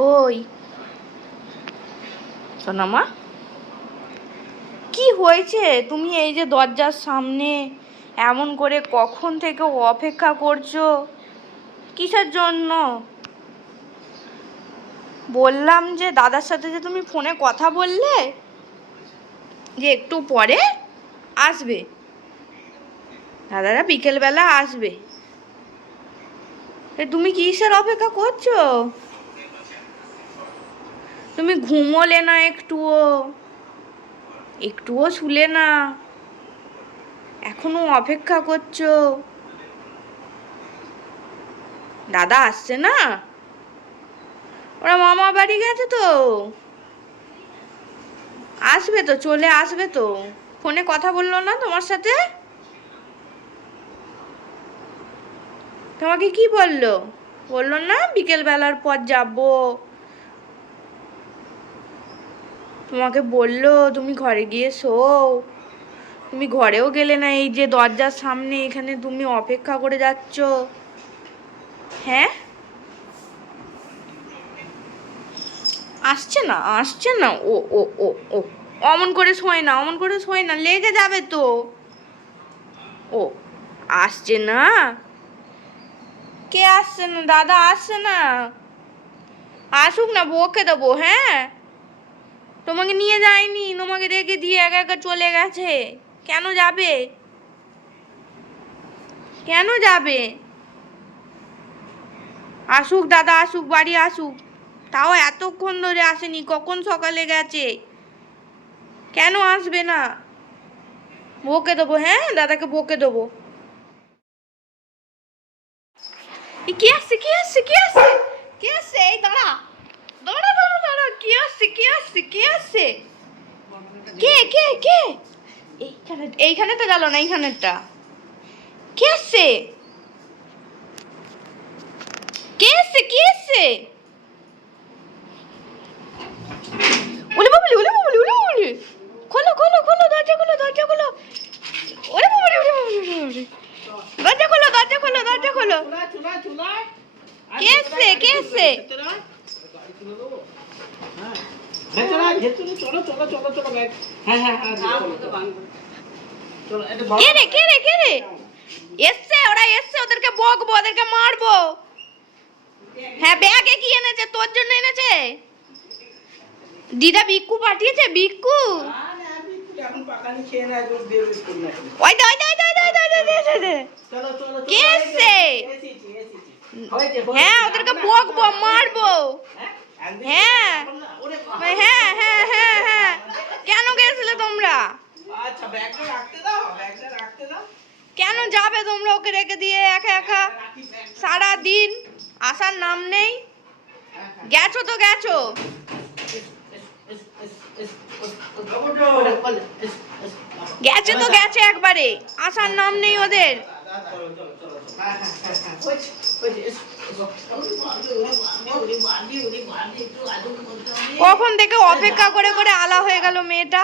ওই সোনামা, কি হয়েছে? তুমি এই যে দরজার সামনে এমন করে কখন থেকে অপেক্ষা করছো, কিসের জন্য? বললাম যে দাদার সাথে যে তুমি ফোনে কথা বললে যে একটু পরে আসবে, দাদারা বিকেলবেলা আসবে, তুমি কিসের অপেক্ষা করছো? তুমি ঘুমোলে না একটুও শুলে না, এখনো অপেক্ষা করছো? দাদা আসছে না? ওরা মামা বাড়ি গেছে তো, আসবে তো, চলে আসবে তো। ফোনে কথা বললো না তোমার সাথে? তোমাকে কি বললো? বললো না বিকেল বেলার পর যাবো? তোমাকে বললো তুমি ঘরে গিয়ে শোও, তুমি ঘরেও গেলে না, এই যে দরজার সামনে এখানে তুমি অপেক্ষা করে যাচ্ছ। হ্যাঁ, আসছে না, আসছে না। ও ও ও ও অমন করে শোয় না, অমন করে শোয় না, লেগে যাবে তো। ও আসছে না? কে আসছে না? দাদা আসছে না? আসুক না, বকে দেবো। হ্যাঁ, তোমাকে নিয়ে যায়নি, তোমাকে রেখে দিয়ে একা একা চলে গেছে। কেন যাবে? কেন যাবে? আসুক দাদা, আসুক, বাড়ি আসুক। তাও এতক্ষণ ধরে আসেনি, কখন সকালে গেছে, কেন আসবে না? বকে দেবো। হ্যাঁ, দাদাকে বকে দেবো। কি আসছে, কি আসছে, কি আসছে, কি আসছে? এই দাঁড়া, দাঁড়া দাঁড়া দাঁড়া, কি আসছে, কি আসছে, কি আসছে? কে কে কে? এইখানে তো গেল না, এইখানেরটা। কে আসছে? কে আসছে, কি আসছে? ওলে বাবুলি, ওলে বাবুলি, ওলে বাবুলি, খোলো খোলো খোলো, দরজা খোলো, দরজা খোলো। ওলে বাবুলি, ওলে বাবুলি, ওলে বাবুলি, দরজা খোলো, দরজা খোলো, দরজা খোলো। কে আসছে, কে আসছে? কে রে, কে রে, কে রে? এসছে, ওরা এসছে, ওদেরকে বকবো, ওদেরকে মারবো। হ্যাঁ, ব্যাগে কি এনেছে? তোর জন্য এনেছে। দিদা বিক্কু পাঠিয়েছে, বিক্কু। ওই দে, ওই দে, ওই দে, ওই দে, ওই দে, ওই দে। কে এসছে? হ্যাঁ, ওদেরকে বকবো, মারবো। হ্যাঁ হ্যাঁ হ্যাঁ হ্যাঁ হ্যাঁ, কেন গেছিলে তোমরা? কেন যাবে তোমরা ওকে রেখে দিয়ে একা একা সারা দিন? আসার নাম নেই। গেছো তো গেছো, গেছে তো গেছে একবারে, আসার নাম নেই ওদের। কখন থেকে অপেক্ষা করে করে আলা হয়ে গেল মেয়েটা।